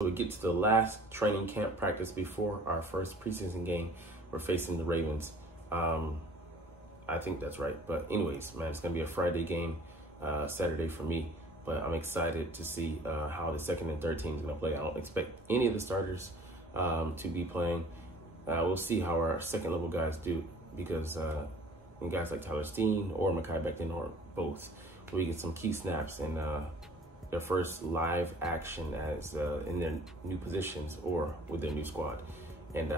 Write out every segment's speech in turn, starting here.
So we get to the last training camp practice before our first preseason game. We're facing the Ravens. I think that's right. But anyways, man, it's going to be a Friday game, Saturday for me. But I'm excited to see how the second and third team is going to play. I don't expect any of the starters to be playing. We'll see how our second level guys do, because guys like Tyler Steen or Mekhi Becton or both, we get some key snaps and their first live action as in their new positions or with their new squad. And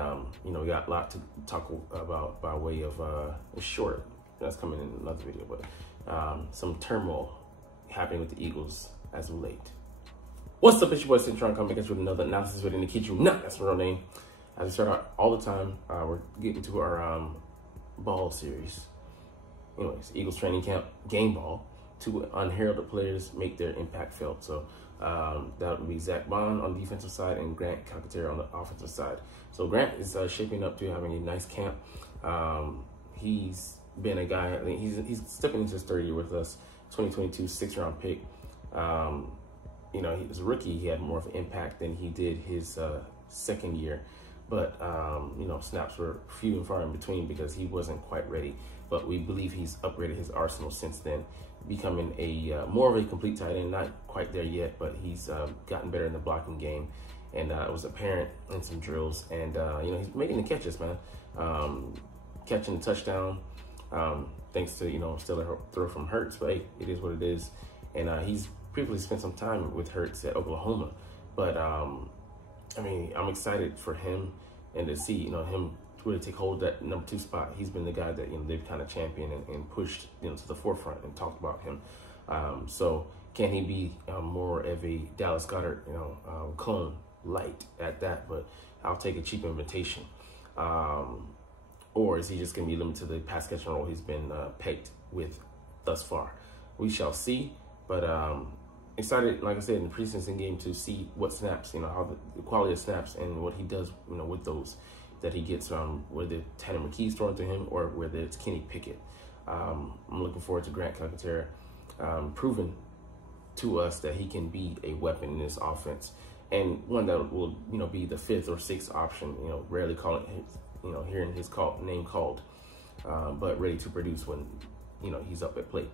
you know, we got a lot to talk about by way of it's short. That's coming in another video, but some turmoil happening with the Eagles as of late. What's up, it's your boy Cintron coming at you with another analysis video to kid you not. That's my real name. As we start out all the time, we're getting to our ball series. Anyways, Eagles training camp game ball. Two unheralded players make their impact felt. So that would be Zach Bond on the defensive side and Grant Calcaterra on the offensive side. So Grant is shaping up to having a nice camp. He's been a guy, I think he's stepping into his third year with us, 2022 6th-round pick. You know, as a rookie, he had more of an impact than he did his second year. But, you know, snaps were few and far in between because he wasn't quite ready. But we believe he's upgraded his arsenal since then, becoming a more of a complete tight end. Not quite there yet, but he's gotten better in the blocking game. And it was apparent in some drills. And, you know, he's making the catches, man. Catching the touchdown, thanks to, you know, still a throw from Hurts. But, hey, it is what it is. And he's previously spent some time with Hurts at Oklahoma. But, I mean, I'm excited for him and to see, you know, him really take hold of that number 2 spot. He's been the guy that, you know, they've kind of championed and pushed, you know, to the forefront and talked about him. So can he be more of a Dallas Goedert, you know, clone light at that? But I'll take a cheap invitation. Or is he just going to be limited to the pass catching role he's been pegged with thus far? We shall see. But excited, like I said, in the preseason game to see what snaps, you know, how the quality of snaps and what he does, you know, with those that he gets, whether Tanner McKee's thrown to him or whether it's Kenny Pickett. I'm looking forward to Grant Calcaterra proving to us that he can be a weapon in this offense, and one that will, you know, be the 5th or 6th option. You know, rarely calling, you know, hearing his name called, but ready to produce when, you know, he's up at the plate.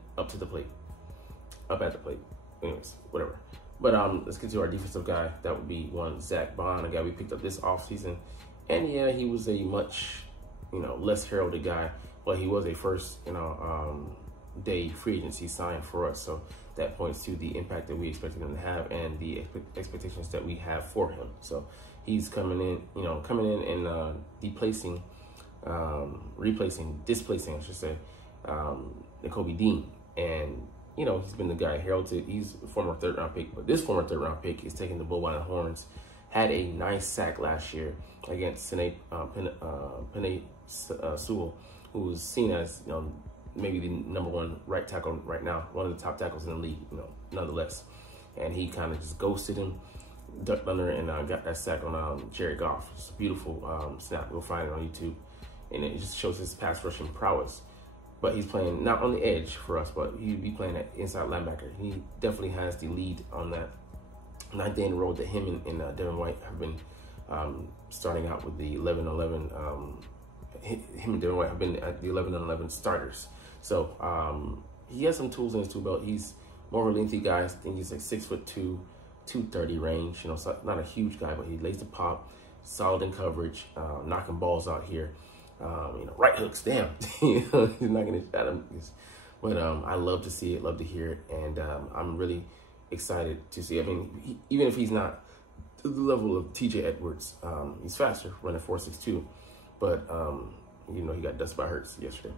Anyways, whatever. But let's get to our defensive guy. That would be one Zach Bond, a guy we picked up this offseason. And yeah, he was a much, you know, less heralded guy, but he was a first, you know, day free agency sign for us. So that points to the impact that we expected him to have and the expectations that we have for him. So he's coming in, you know, and displacing, I should say, Nakobe Dean. And, you know, he's been the guy heralded. He's a former 3rd-round pick, but this former 3rd-round pick is taking the bull by the horns. Had a nice sack last year against Penei Sewell, who was seen as, you know, maybe the #1 right tackle right now, one of the top tackles in the league, you know, nonetheless. And he kind of just ghosted him, ducked under, and got that sack on Jared Goff. It's a beautiful snap. You'll find it on YouTube. And it just shows his pass rushing prowess. But he's playing not on the edge for us, but he'd be playing at inside linebacker. He definitely has the lead on that 9th day in a row that him and Devin White have been starting out with the 11-11. Him and Devin White have been at the 11-11 starters. So he has some tools in his tool belt. He's more of a lengthy guy. I think he's like 6'2", 230 range. You know, so not a huge guy, but he lays the pop, solid in coverage, knocking balls out here. You know, right hooks, damn. You know, he's not gonna at him. But I love to see it, love to hear it, and I'm really excited to see. I mean, even if he's not to the level of TJ Edwards, he's faster, running 4.62. But you know, he got dusted by Hurts yesterday.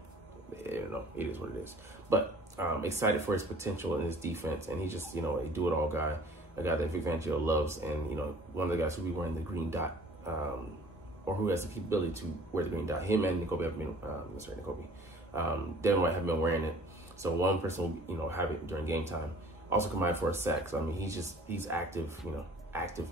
You know, it is what it is. But excited for his potential in his defense, and he's just, you know, a do-it-all guy, a guy that Vic Fangio loves, and, you know, one of the guys who be wearing the green dot, or who has the capability to wear the green dot. Him and Nakobe have been, Devin White have been wearing it. So one person will, you know, have it during game time. Also combined for a sack. So, I mean, he's active, you know, active.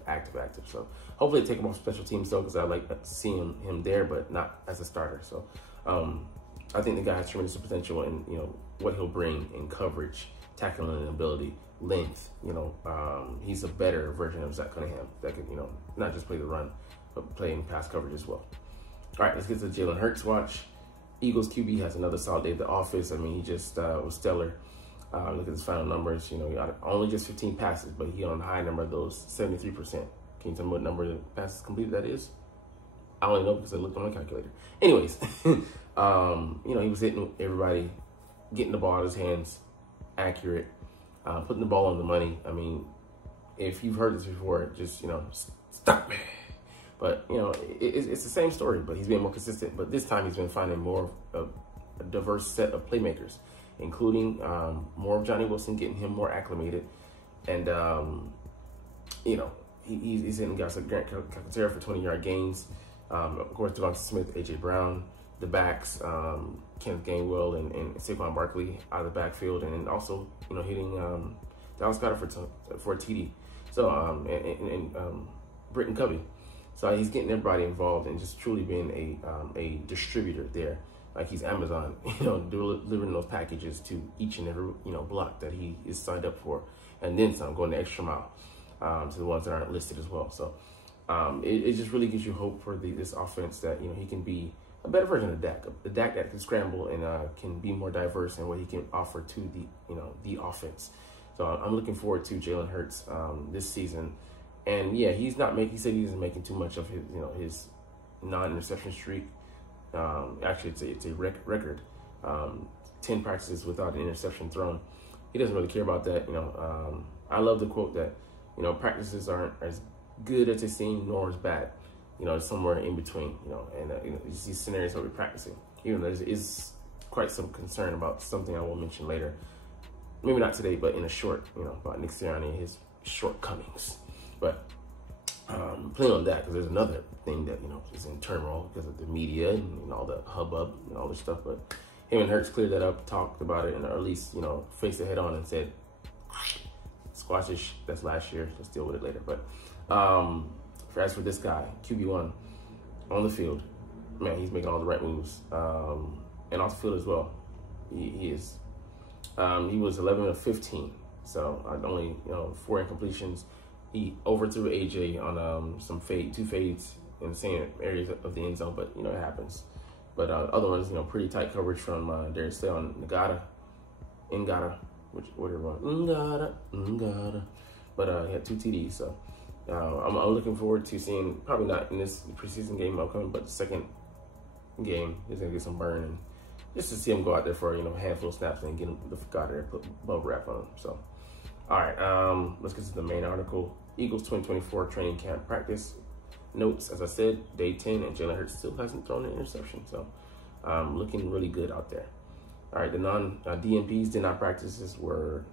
So hopefully take him off special teams though, because I like seeing him there, but not as a starter. So I think the guy has tremendous potential in, you know, what he'll bring in coverage, tackling ability, length. He's a better version of Zach Cunningham that can, not just play the run, but play in pass coverage as well. All right, let's get to the Jalen Hurts watch. Eagles QB has another solid day at the office. I mean, he just was stellar. Look at his final numbers. He got only just 15 passes, but he on a high number of those, 73%. Can you tell me what number of passes completed that is? I only know because I looked on my calculator. Anyways, he was hitting everybody, getting the ball out of his hands, accurate, putting the ball on the money. I mean, if you've heard this before, just, stop me. But, it's the same story, but he's been more consistent. But this time he's been finding more of a diverse set of playmakers, including more of Johnny Wilson, getting him more acclimated. And, he's hitting guys like Grant Calcaterra for 20-yard gains. Of course, Devonta Smith, A.J. Brown, the backs, Kenneth Gainwell and Saquon Barkley out of the backfield. And then also, hitting Dallas Goedert for a TD. So, and Britton Covey. So he's getting everybody involved and just truly being a distributor there. Like he's Amazon, delivering those packages to each and every, block that he is signed up for. And then some, going the extra mile to the ones that aren't listed as well. So it just really gives you hope for this offense that, he can be a better version of Dak. A Dak that can scramble and can be more diverse in what he can offer to the offense. So I'm looking forward to Jalen Hurts this season. And yeah, he said he isn't making too much of his, his non-interception streak. Actually, it's a record. 10 practices without an interception thrown. He doesn't really care about that. I love the quote that, practices aren't as good as they seem, nor as bad. It's somewhere in between. And these scenarios that we're practicing. Even though there is quite some concern about something I will mention later. Maybe not today, but in a short, about Nick Sirianni and his shortcomings. But playing on that, because there's another thing that, is in turmoil because of the media and all the hubbub and all this stuff. But him and Hurts cleared that up, talked about it, and or at least, faced it head on and said, squashish, that's last year, let's deal with it later. But as for this guy, QB1, on the field, man, he's making all the right moves. And off the field as well, he is. He was 11 of 15, so only, 4 incompletions. He overthrew AJ on two fades in the same areas of the end zone, but it happens. But other ones, pretty tight coverage from Darius Slay on Ngata, whatever one, Ngata. But he had 2 TDs, so I'm looking forward to seeing, probably not in this preseason game upcoming, but the second game he's gonna get some burn, and just to see him go out there for a handful of snaps and get him the guy there, put bubble wrap on him. So. All right, let's get to the main article. Eagles 2024 training camp practice notes. As I said, day 10, and Jalen Hurts still hasn't thrown an interception. So looking really good out there. All right, the non-DNPs did not practice were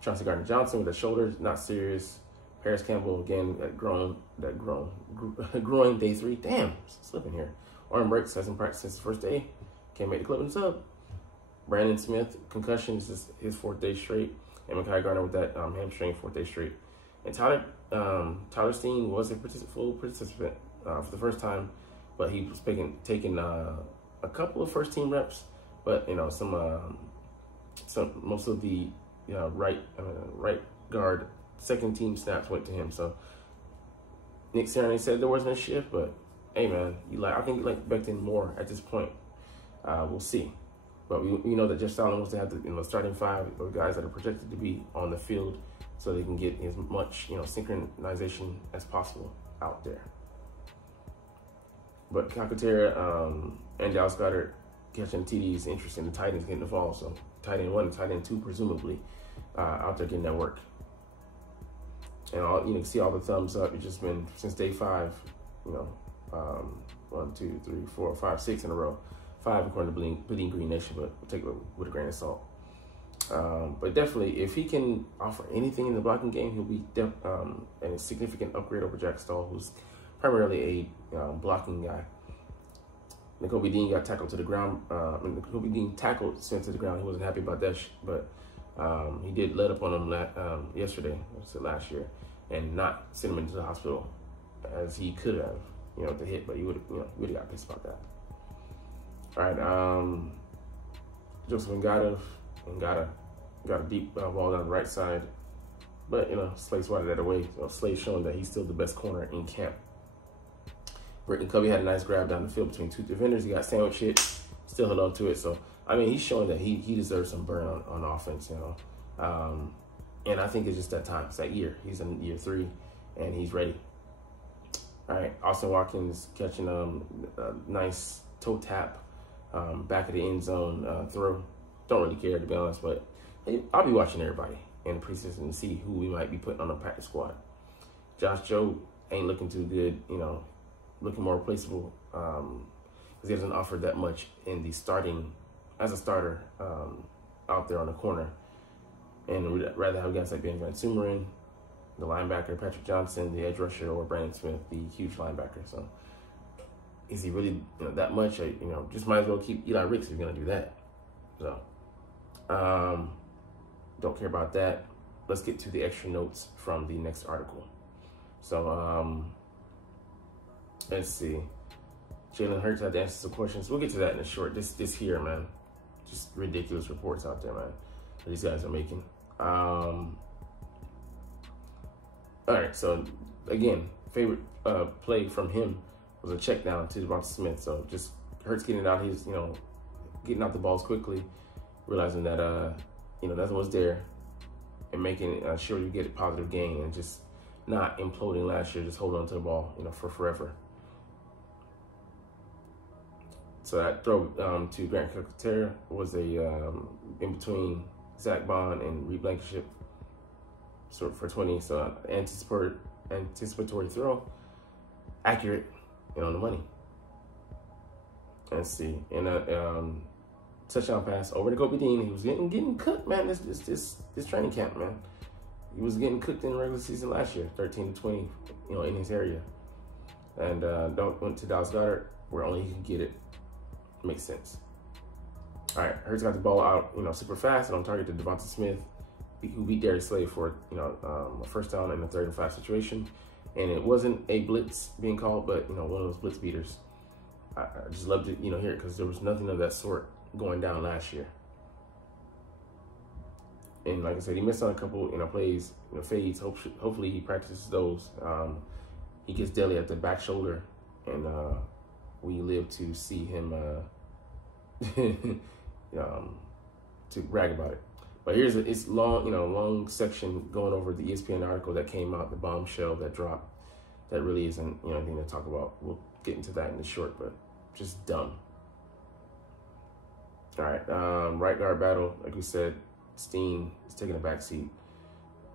Chauncey Gardner-Johnson with a shoulder, not serious. Paris Campbell, again, groin, day 3. Damn, slipping here. Oren Burks hasn't practiced since the first day. Can't make the club and sub. Brandon Smith, concussion, this is his 4th day straight. And Mekhi Garner with that hamstring, 4th day straight. And Tyler Steen was a full participant for the first time, but he was taking a couple of first-team reps. But most of the right guard second-team snaps went to him. So Nick Sirianni said there wasn't a shift, but hey man, I think you like Becton more at this point. We'll see. But we know that Jeff Stalin wants to have the starting 5 of guys that are projected to be on the field, so they can get as much synchronization as possible out there. But Calcaterra and Dallas Goedert catching TD is interesting. The tight end's getting the fall, so tight end 1 and tight end 2 presumably out there getting that work. And you can see all the thumbs up. It's just been since day 5. 1, 2, 3, 4, 5, 6 in a row. 5 according to Bleeding Green Nation, but we'll take it with a grain of salt. But definitely, if he can offer anything in the blocking game, he'll be a significant upgrade over Jack Stahl, who's primarily a blocking guy. Nakobe Dean got tackled to the ground. Nakobe Dean tackled Smith to the ground. He wasn't happy about that, but he did let up on him yesterday, last year, and not send him into the hospital as he could have, the hit, but he would have got pissed about that. All right, Joseph Ngata got a deep ball down the right side. But, you know, Slay swatted that away. So Slay's showing that he's still the best corner in camp. Britton Covey had a nice grab down the field between two defenders. He got sandwich hit, still held on to it. So, I mean, he's showing that he deserves some burn on offense, you know. And I think it's just that time. It's that year. He's in year 3, and he's ready. All right, Austin Watkins catching a nice toe tap, back of the end zone throw. Don't really care, to be honest, but I'll be watching everybody in the preseason to see who we might be putting on the practice squad. Josh Jobe ain't looking too good, you know, looking more replaceable because he doesn't offer that much in the starting, as a starter out there on the corner. And we'd rather have guys like Ben Van Sumeren, the linebacker, Patrick Johnson, the edge rusher, or Brandon Smith, the huge linebacker. So is he really, you know, that much? You know, just might as well keep Eli Ricks if you're going to do that. So don't care about that. Let's get to the extra notes from the next article. So let's see. Jalen Hurts had to answer some questions. We'll get to that in a short. This here, man, just ridiculous reports out there, man, that these guys are making. All right, so again, favorite play from him was a check down to Devonta Smith. So just Hurts getting it out. He's, you know, getting out the balls quickly, realizing that you know, that's what's there, and making sure you get a positive gain and just not imploding last year, just holding on to the ball, you know, for forever. So that throw to Grant Calcaterra was a in between Zach Bond and Reed Blankenship, so for 20. So anticipatory throw, accurate, and on the money. Let's see, and touchdown pass over to Kobe Dean. He was getting cooked, man. This training camp, man. He was getting cooked in the regular season last year, 13-20, you know, in his area. And went to Dallas Goedert, where only he could get it. Makes sense. All right, Hurts got the ball out, you know, super fast and on target to Devonta Smith, who beat Darius Slay for, you know, a first down in a 3rd and 5 situation. And it wasn't a blitz being called, but, you know, one of those blitz beaters. I just loved to, you know, hear it because there was nothing of that sort going down last year. And like I said, he missed on a couple, you know, plays, you know, fades. Hopefully he practices those. He gets deadly at the back shoulder, and we live to see him to brag about it. But here's it's long, you know, long section going over the ESPN article that came out, the bombshell that dropped. That really isn't, you know, anything to talk about. We'll get into that in the short, but just dumb. All right, right guard battle, like we said, Steen is taking a back seat.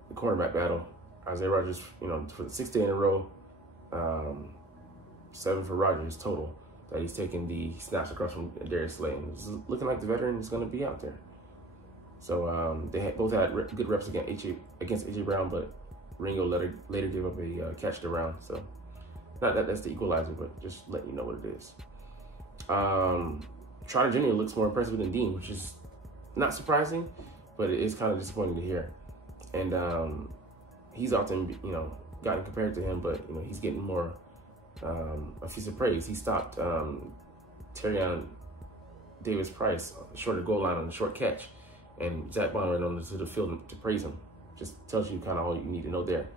The cornerback battle, Isaiah Rodgers, you know, for the 6th day in a row, 7 for Rodgers total, that he's taking the snaps across from Darius Slay. And it's looking like the veteran is going to be out there. So they both had good reps against AJ Brown, but Ringo later gave up a catch to round. So not that that's the equalizer, but just letting you know what it is. Trotter Jr. looks more impressive than Dean, which is not surprising, but it is kind of disappointing to hear. And he's often, you know, gotten compared to him, but, you know, he's getting more effusive praise. He stopped Terrion Davis-Price short of goal line on the short catch, and Zach Bond ran on to the field to praise him. Just tells you kind of all you need to know there.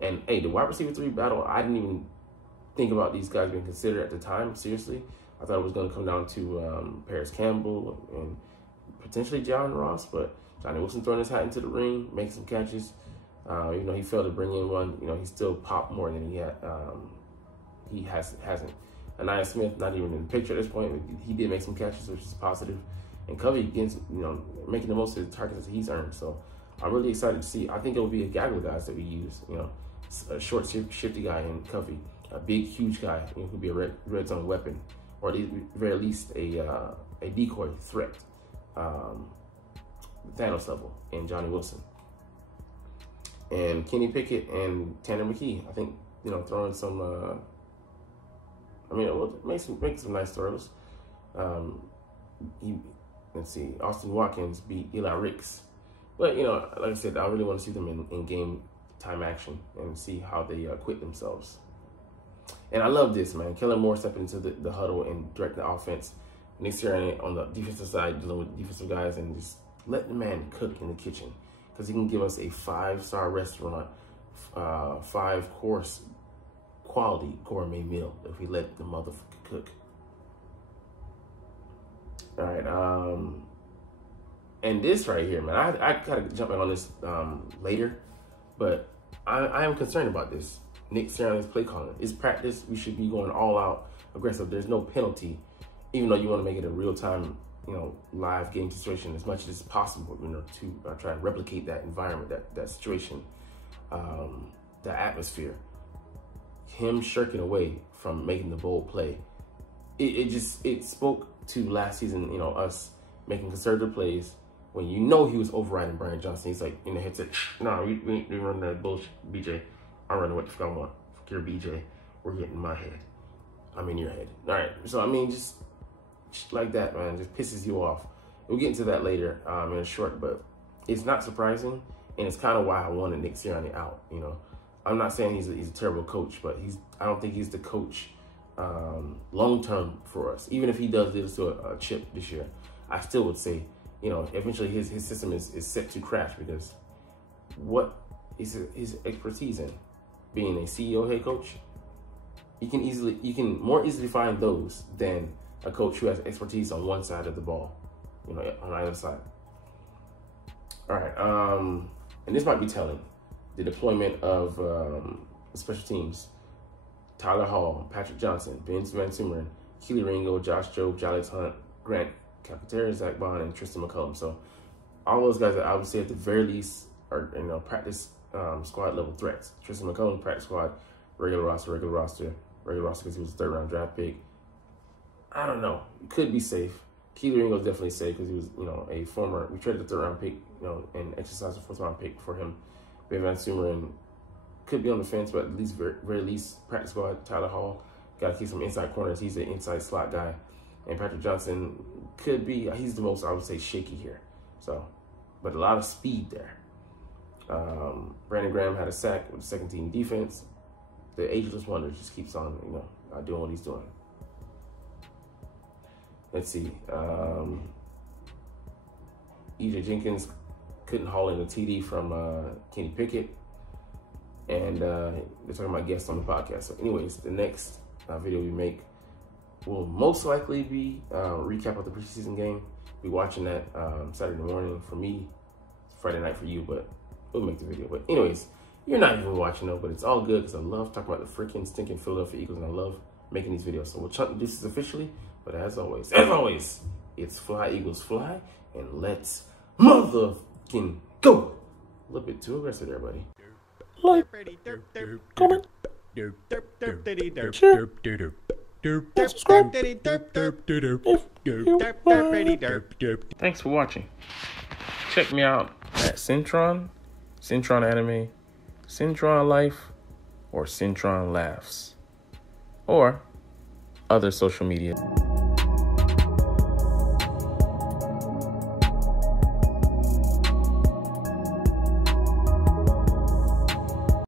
And hey, the wide receiver 3 battle, I didn't even think about these guys being considered at the time, seriously. I thought it was going to come down to Paris Campbell and potentially John Ross, but Johnny Wilson throwing his hat into the ring, making some catches. Even though he failed to bring in one, you know, he still popped more than he hasn't. Anaya Smith, not even in the picture at this point, he did make some catches, which is positive. And Covey against, you know, making the most of the targets that he's earned. So I'm really excited to see. I think it will be a gaggle of guys that we use. You know, a short, shifty guy in Covey, a big, huge guy who could be a red zone weapon, or at the very least a decoy threat, Thanos level in Johnny Wilson. And Kenny Pickett and Tanner McKee, I think, you know, throwing some, I mean, it will make some nice throws. Let's see, Austin Watkins beat Eli Ricks. But, you know, like I said, I really want to see them in game time action and see how they quit themselves. And I love this, man. Kellen Moore stepping into the huddle and direct the offense. Nick Sirianni on the defensive side dealing with defensive guys and just Let the man cook in the kitchen, because he can give us a 5-star restaurant, 5-course quality gourmet meal if we let the motherfucker cook. All right, and this right here, man, I gotta jump in on this later, but I am concerned about this. Nick Sirianni's play calling. It's practice. We should be going all out aggressive. There's no penalty, even though you want to make it a real time, live game situation as much as possible, to try and replicate that environment, that situation, the atmosphere. Him shirking away from making the bold play, it spoke to last season, us making conservative plays when he was overriding Brian Johnson. He's like in the headset, no, we run that bullshit, BJ. I'm running what the fuck I want. Fuck your BJ. We're getting my head. I'm in your head. All right. So, I mean, just like that, man, just pisses you off. We'll get into that later in a short, but it's not surprising, and it's kind of why I wanted Nick Sirianni out. I'm not saying he's a terrible coach, but I don't think he's the coach long term for us. Even if he does lead us to a chip this year, I still would say, eventually his system is set to crash, because what is his expertise in? Being a CEO head coach, you can more easily find those than a coach who has expertise on one side of the ball, on either side. All right, and this might be telling. The deployment of special teams: Tyler Hall, Patrick Johnson, Vince Van Sumeren, Keely Ringo, Josh Jobe, Jalix Hunt, Grant Calcaterra, Zach Bond, and Tristan McCullum. So all those guys that I would say at the very least are practice squad level threats. Tristan McCullum, practice squad, regular roster because he was a 3rd-round draft pick. I don't know. It could be safe. Keely Ringo is definitely safe because he was, a former. We traded the 3rd-round pick, and exercised a 4th-round pick for him. Ben Van Sumeren could be on the fence, but at least very least practice squad. Tyler Hall, got to keep some inside corners. He's an inside slot guy, and Patrick Johnson could be. He's the most, I would say, shaky here. So, but a lot of speed there. Brandon Graham had a sack with the 2nd team defense. The ageless wonder just keeps on, doing what he's doing. Let's see. E.J. Jenkins couldn't haul in a TD from Kenny Pickett. And they're talking about guests on the podcast. So anyways, the next video we make will most likely be a recap of the preseason game. Be watching that Saturday morning for me, Friday night for you, but we'll make the video. But anyways, you're not even watching though, but it's all good because I love talking about the freaking stinking Philadelphia Eagles, and I love making these videos. So we'll chunk the deuces officially, but as always, it's fly Eagles fly, and let's motherfucking go. A little bit too aggressive there, buddy. Like, comment, share, subscribe if you want. Thanks for watching. Check me out at Cintron, Cintron Anime, Cintron Life, or Cintron Laughs, or other social media.